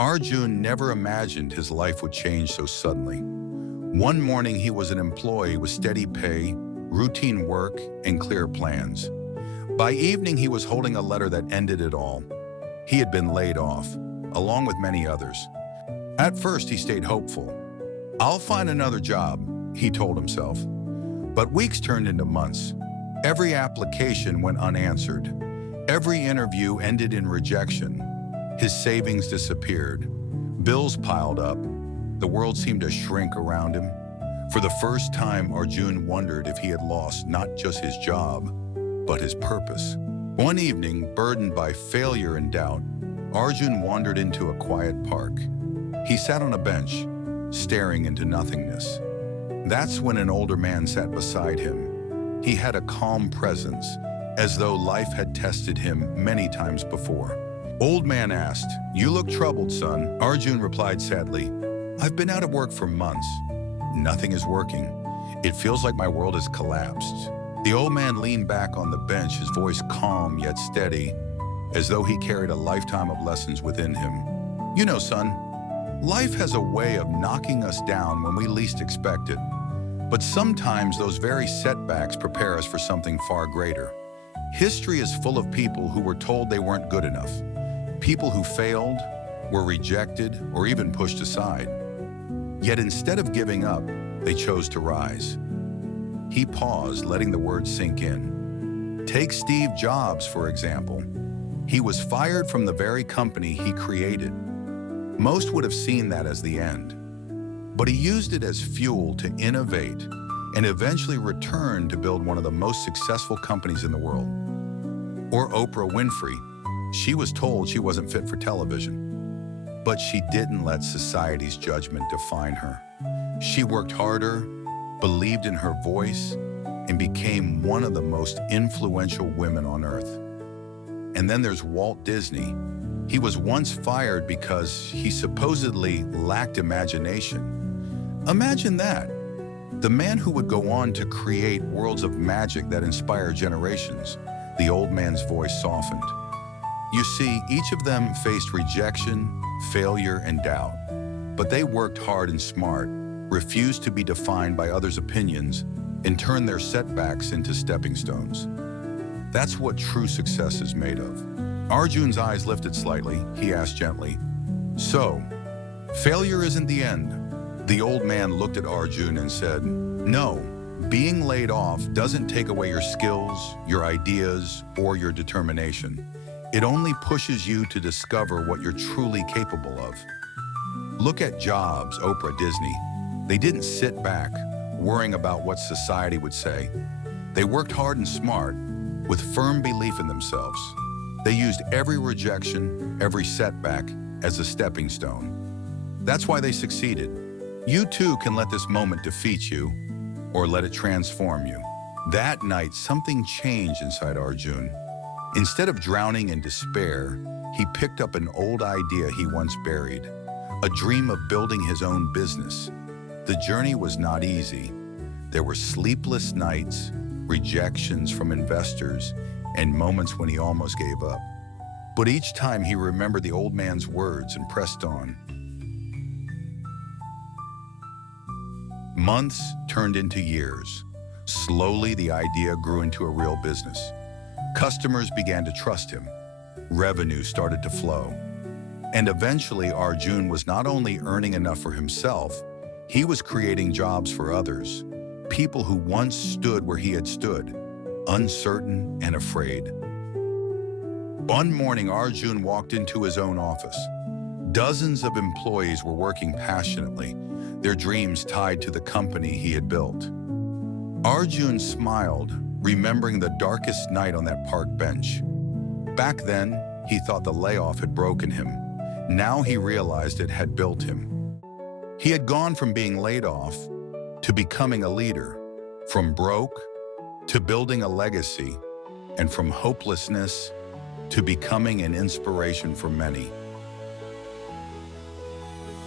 Arjun never imagined his life would change so suddenly. One morning, he was an employee with steady pay, routine work, and clear plans. By evening, he was holding a letter that ended it all. He had been laid off, along with many others. At first, he stayed hopeful. "I'll find another job," he told himself. But weeks turned into months. Every application went unanswered. Every interview ended in rejection. His savings disappeared. Bills piled up. The world seemed to shrink around him. For the first time, Arjun wondered if he had lost not just his job, but his purpose. One evening, burdened by failure and doubt, Arjun wandered into a quiet park. He sat on a bench, staring into nothingness. That's when an older man sat beside him. He had a calm presence, as though life had tested him many times before. Old man asked, "You look troubled, son." Arjun replied sadly, "I've been out of work for months. Nothing is working. It feels like my world has collapsed." The old man leaned back on the bench, his voice calm yet steady, as though he carried a lifetime of lessons within him. "You know, son, life has a way of knocking us down when we least expect it. But sometimes those very setbacks prepare us for something far greater. History is full of people who were told they weren't good enough. People who failed, were rejected, or even pushed aside. Yet instead of giving up, they chose to rise." He paused, letting the words sink in. Take Steve Jobs, for example. He was fired from the very company he created. Most would have seen that as the end. But he used it as fuel to innovate and eventually returned to build one of the most successful companies in the world. Or Oprah Winfrey. She was told she wasn't fit for television, but she didn't let society's judgment define her. She worked harder, believed in her voice, and became one of the most influential women on earth. And then there's Walt Disney. He was once fired because he supposedly lacked imagination. Imagine that. The man who would go on to create worlds of magic that inspire generations. The old man's voice softened. You see, each of them faced rejection, failure, and doubt. But they worked hard and smart, refused to be defined by others' opinions, and turned their setbacks into stepping stones. That's what true success is made of. Arjun's eyes lifted slightly. He asked gently, "So, failure isn't the end?" The old man looked at Arjun and said, "No, being laid off doesn't take away your skills, your ideas, or your determination. It only pushes you to discover what you're truly capable of." Look at Jobs, Oprah, Disney. They didn't sit back, worrying about what society would say. They worked hard and smart, with firm belief in themselves. They used every rejection, every setback, as a stepping stone. That's why they succeeded. You too can let this moment defeat you, or let it transform you. That night, something changed inside Arjun. Instead of drowning in despair, he picked up an old idea he once buried, a dream of building his own business. The journey was not easy. There were sleepless nights, rejections from investors, and moments when he almost gave up. But each time he remembered the old man's words and pressed on. Months turned into years. Slowly, the idea grew into a real business. Customers began to trust him. Revenue started to flow. And eventually, Arjun was not only earning enough for himself, he was creating jobs for others, people who once stood where he had stood, uncertain and afraid. One morning, Arjun walked into his own office. Dozens of employees were working passionately, their dreams tied to the company he had built. Arjun smiled, remembering the darkest night on that park bench. Back then, he thought the layoff had broken him. Now he realized it had built him. He had gone from being laid off to becoming a leader, from broke to building a legacy, and from hopelessness to becoming an inspiration for many.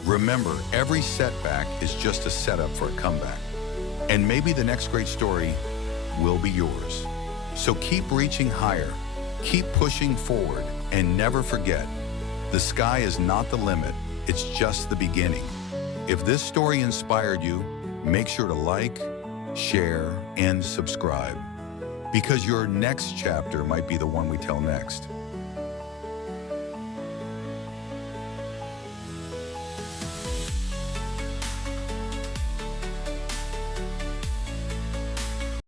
Remember, every setback is just a setup for a comeback. And maybe the next great story will be yours. So keep reaching higher, keep pushing forward, and never forget, The sky is not the limit, it's just the beginning. If this story inspired you, make sure to like, share, and subscribe, because your next chapter might be the one we tell next.